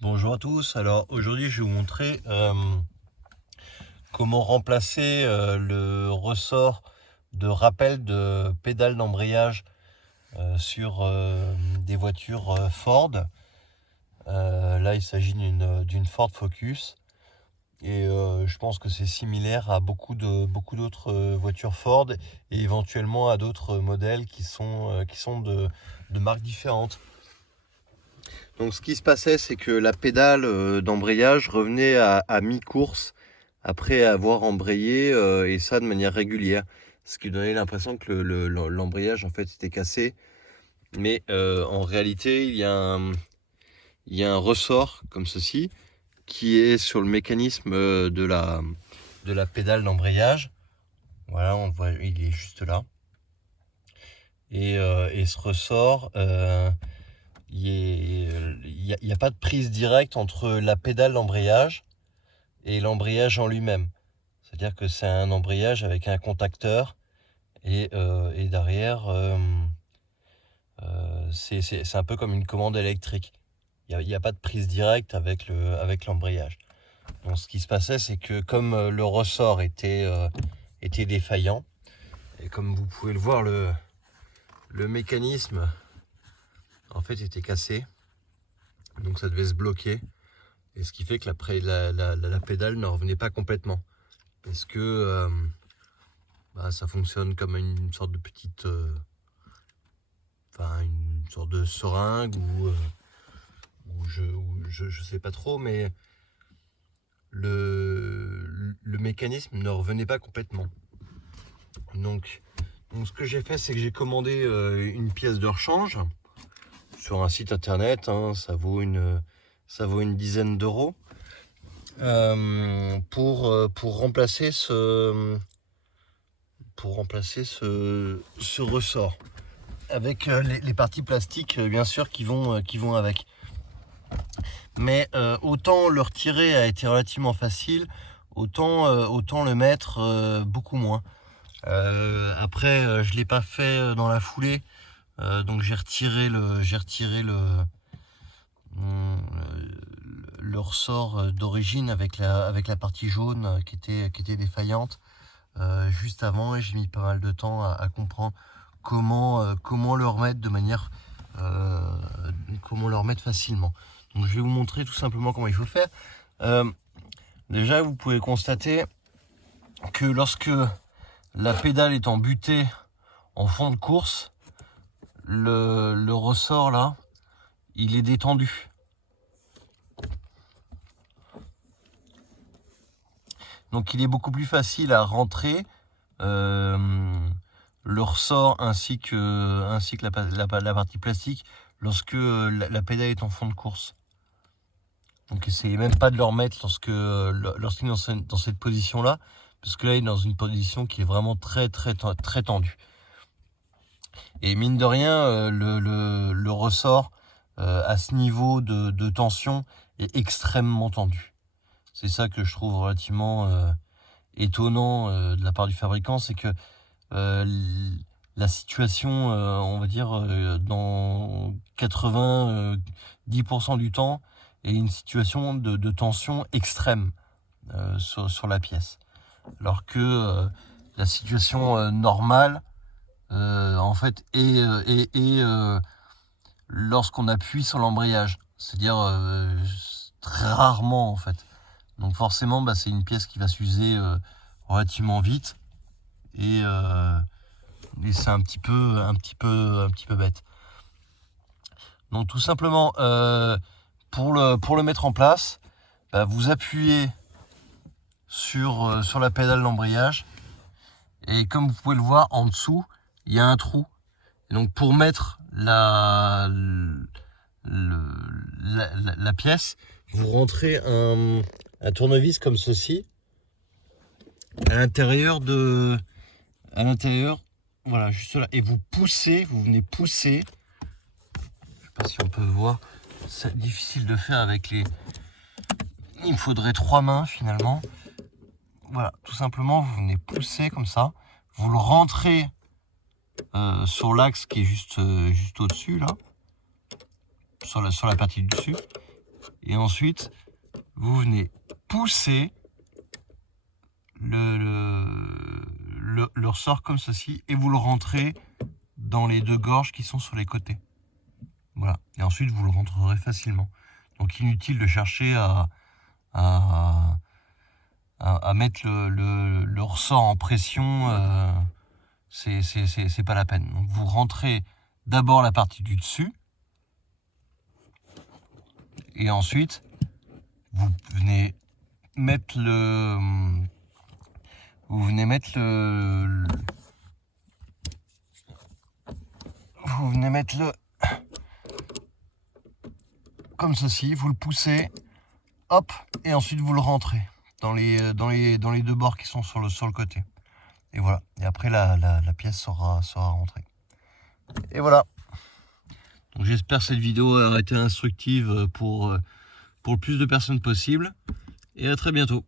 Bonjour à tous, alors aujourd'hui je vais vous montrer comment remplacer le ressort de rappel de pédale d'embrayage sur des voitures Ford. Là il s'agit d'une Ford Focus et je pense que c'est similaire à beaucoup d'autres voitures Ford et éventuellement à d'autres modèles qui sont de marques différentes. Donc ce qui se passait, c'est que la pédale d'embrayage revenait à mi-course après avoir embrayé et ça de manière régulière. Ce qui donnait l'impression que l'embrayage en fait était cassé. Mais en réalité, il y a un ressort comme ceci qui est sur le mécanisme de la pédale d'embrayage. Voilà, on voit, il est juste là. Et ce ressort, il n'y a pas de prise directe entre la pédale d'embrayage et l'embrayage en lui-même. C'est-à-dire que c'est un embrayage avec un contacteur et derrière, c'est un peu comme une commande électrique. Il n'y a pas de prise directe avec l'embrayage. Donc ce qui se passait, c'est que comme le ressort était défaillant, et comme vous pouvez le voir, le mécanisme en fait était cassé. Donc ça devait se bloquer. Et ce qui fait que la pédale ne revenait pas complètement. Parce que ça fonctionne comme une sorte de petite... une sorte de seringue ou je sais pas trop, mais le mécanisme ne revenait pas complètement. Donc ce que j'ai fait, c'est que j'ai commandé une pièce de rechange sur un site internet, hein, ça vaut une dizaine d'euros. Pour remplacer ce ressort avec les parties plastiques bien sûr qui vont avec. Mais autant le retirer a été relativement facile, autant le mettre beaucoup moins. Après je l'ai pas fait dans la foulée, donc j'ai retiré le ressort d'origine avec la partie jaune qui était défaillante juste avant, et j'ai mis pas mal de temps à comprendre comment le remettre de manière comment le remettre facilement. Donc je vais vous montrer tout simplement comment il faut faire. Déjà vous pouvez constater que lorsque la pédale est embutée en fond de course, le ressort là il est détendu. Donc il est beaucoup plus facile à rentrer le ressort ainsi que la partie plastique lorsque la pédale est en fond de course. Donc essayez même pas de le remettre lorsqu'il est dans cette position là, parce que là il est dans une position qui est vraiment très tendue. Et mine de rien, le ressort à ce niveau de tension est extrêmement tendu. C'est ça que je trouve relativement étonnant de la part du fabricant, c'est que la situation, on va dire, dans 90% du temps, est une situation de tension extrême sur la pièce. Alors que la situation normale, en fait, est lorsqu'on appuie sur l'embrayage. C'est-à-dire très rarement, en fait. Donc forcément, c'est une pièce qui va s'user relativement vite et c'est un petit peu bête. Donc tout simplement, pour le mettre en place, vous appuyez sur la pédale d'embrayage et comme vous pouvez le voir en dessous, il y a un trou. Et donc pour mettre la pièce, vous rentrez un tournevis comme ceci à l'intérieur, voilà, juste là, et vous venez pousser. Je sais pas si on peut voir, c'est difficile de faire avec il me faudrait 3 mains finalement. Voilà, tout simplement, vous venez pousser comme ça, vous le rentrez sur l'axe qui est juste au-dessus là, sur la partie du dessus, Et ensuite, vous venez pousser le ressort comme ceci et vous le rentrez dans les deux gorges qui sont sur les côtés. Voilà. Et ensuite, vous le rentrerez facilement. Donc, inutile de chercher à mettre le ressort en pression. C'est pas la peine. Donc, vous rentrez d'abord la partie du dessus. Et ensuite, vous venez mettre le comme ceci, vous le poussez, hop, et ensuite vous le rentrez dans les deux bords qui sont sur le côté. Et voilà. Et après la pièce sera rentrée. Et voilà. Donc j'espère que cette vidéo a été instructive pour le plus de personnes possible. Et à très bientôt.